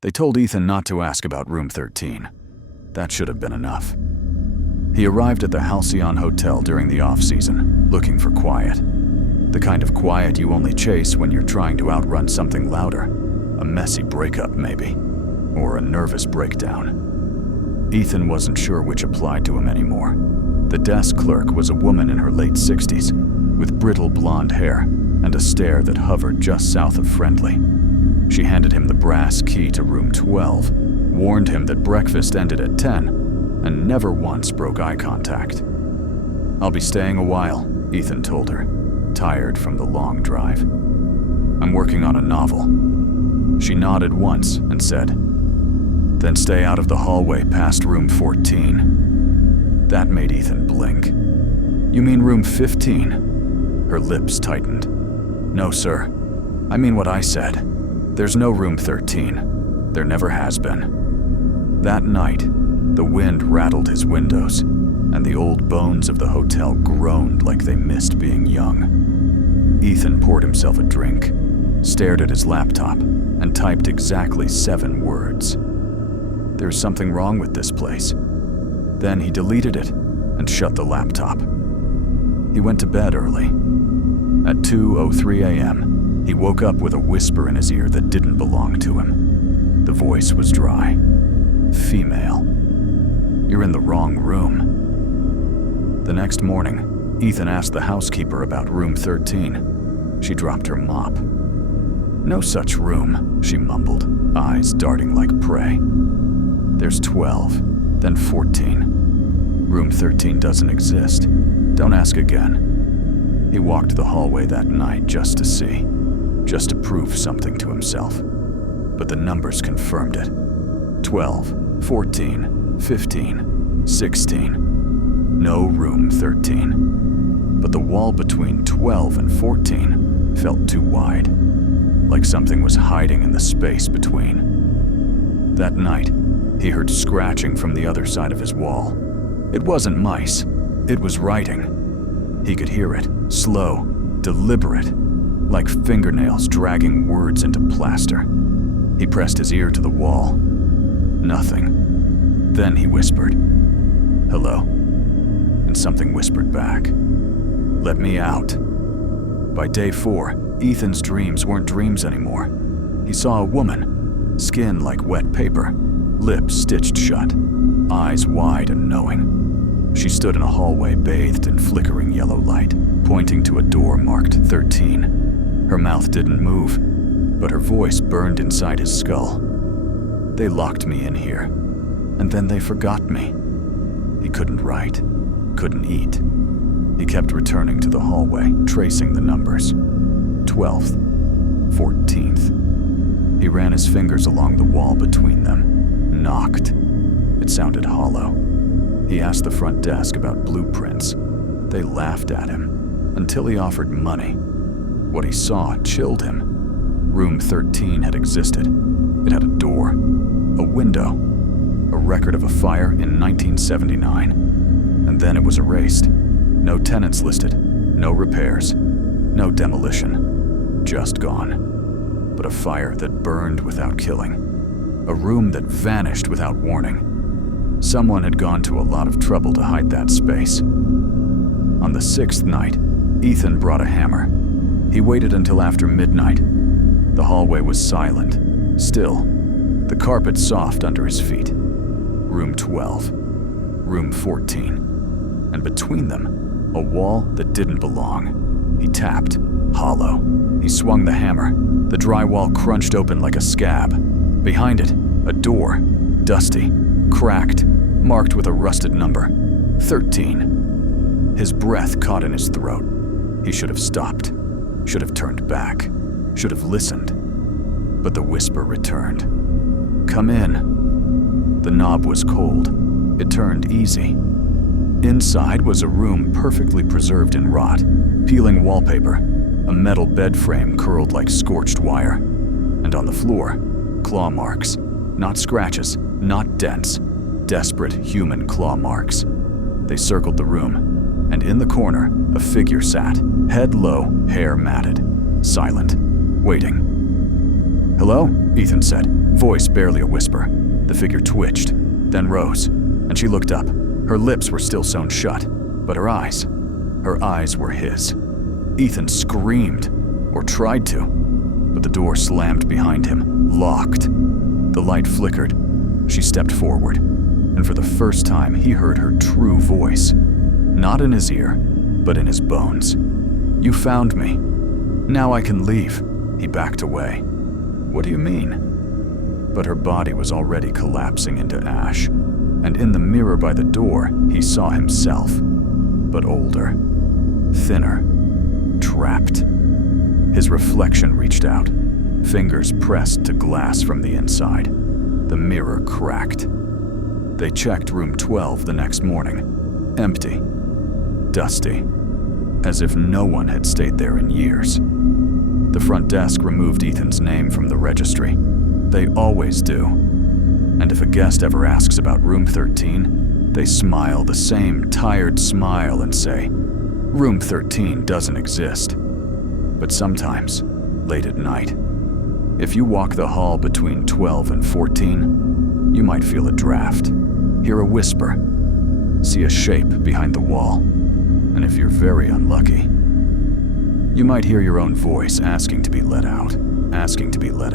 They told Ethan not to ask about room 13. That should have been enough. He arrived at the Halcyon Hotel during the off-season, looking for quiet. The kind of quiet you only chase when you're trying to outrun something louder. A messy breakup, maybe. Or a nervous breakdown. Ethan wasn't sure which applied to him anymore. The desk clerk was a woman in her late 60s, with brittle blonde hair and a stare that hovered just south of friendly. She handed him the brass key to room 12, warned him that breakfast ended at 10, and never once broke eye contact. "I'll be staying a while," Ethan told her, tired from the long drive. "I'm working on a novel." She nodded once and said, "Then stay out of the hallway past room 14. That made Ethan blink. "You mean room 15? Her lips tightened. "No, sir. I mean what I said. There's no room 13. There never has been." That night, the wind rattled his windows, and the old bones of the hotel groaned like they missed being young. Ethan poured himself a drink, stared at his laptop, and typed exactly 7 words. There's something wrong with this place. Then he deleted it and shut the laptop. He went to bed early. At 2:03 a.m., he woke up with a whisper in his ear that didn't belong to him. The voice was dry. Female. "You're in the wrong room." The next morning, Ethan asked the housekeeper about room 13. She dropped her mop. "No such room," she mumbled, eyes darting like prey. "There's 12, then 14. Room 13 doesn't exist. Don't ask again." He walked the hallway that night just to see, just to prove something to himself. But the numbers confirmed it. 12, 14, 15, 16. No room 13. But the wall between 12 and 14 felt too wide, like something was hiding in the space between. That night, he heard scratching from the other side of his wall. It wasn't mice, it was writing. He could hear it, slow, deliberate, like fingernails dragging words into plaster. He pressed his ear to the wall. Nothing. Then he whispered, "Hello?" And something whispered back, "Let me out." By day 4, Ethan's dreams weren't dreams anymore. He saw a woman, skin like wet paper, lips stitched shut, eyes wide and knowing. She stood in a hallway bathed in flickering yellow light, pointing to a door marked 13. Her mouth didn't move, but her voice burned inside his skull. "They locked me in here, and then they forgot me." He couldn't write, couldn't eat. He kept returning to the hallway, tracing the numbers. 12th, 14th. He ran his fingers along the wall between them, knocked. It sounded hollow. He asked the front desk about blueprints. They laughed at him, until he offered money. What he saw chilled him. Room 13 had existed. It had a door, a window, a record of a fire in 1979. And then it was erased. No tenants listed, no repairs, no demolition. Just gone. But a fire that burned without killing. A room that vanished without warning. Someone had gone to a lot of trouble to hide that space. On the 6th night, Ethan brought a hammer. He waited until after midnight. The hallway was silent, still, the carpet soft under his feet. Room 12, room 14, and between them, a wall that didn't belong. He tapped, hollow. He swung the hammer. The drywall crunched open like a scab. Behind it, a door, dusty, cracked, marked with a rusted number, 13. His breath caught in his throat. He should have stopped, should have turned back, should have listened. But the whisper returned. "Come in." The knob was cold. It turned easy. Inside was a room perfectly preserved in rot, peeling wallpaper, a metal bed frame curled like scorched wire, and on the floor, claw marks. Not scratches, not dents, desperate human claw marks. They circled the room, and in the corner, a figure sat, head low, hair matted, silent, waiting. "Hello?" Ethan said, Voice barely a whisper. The figure twitched, then rose, and she looked up. Her lips were still sewn shut, but her eyes were his. Ethan screamed, or tried to, but the door slammed behind him, locked. The light flickered. She stepped forward, and for the first time he heard her true voice. Not in his ear, but in his bones. "You found me. Now I can leave." He backed away. "What do you mean?" But her body was already collapsing into ash, and in the mirror by the door, he saw himself, but older, thinner, trapped. His reflection reached out, fingers pressed to glass from the inside. The mirror cracked. They checked room 12 the next morning. Empty, dusty, as if no one had stayed there in years. The front desk removed Ethan's name from the registry. They always do. And if a guest ever asks about room 13, they smile the same tired smile and say, "Room 13 doesn't exist." But sometimes, late at night, if you walk the hall between 12 and 14, you might feel a draft, hear a whisper, see a shape behind the wall, and if you're very unlucky, you might hear your own voice asking to be let out, asking to be let out.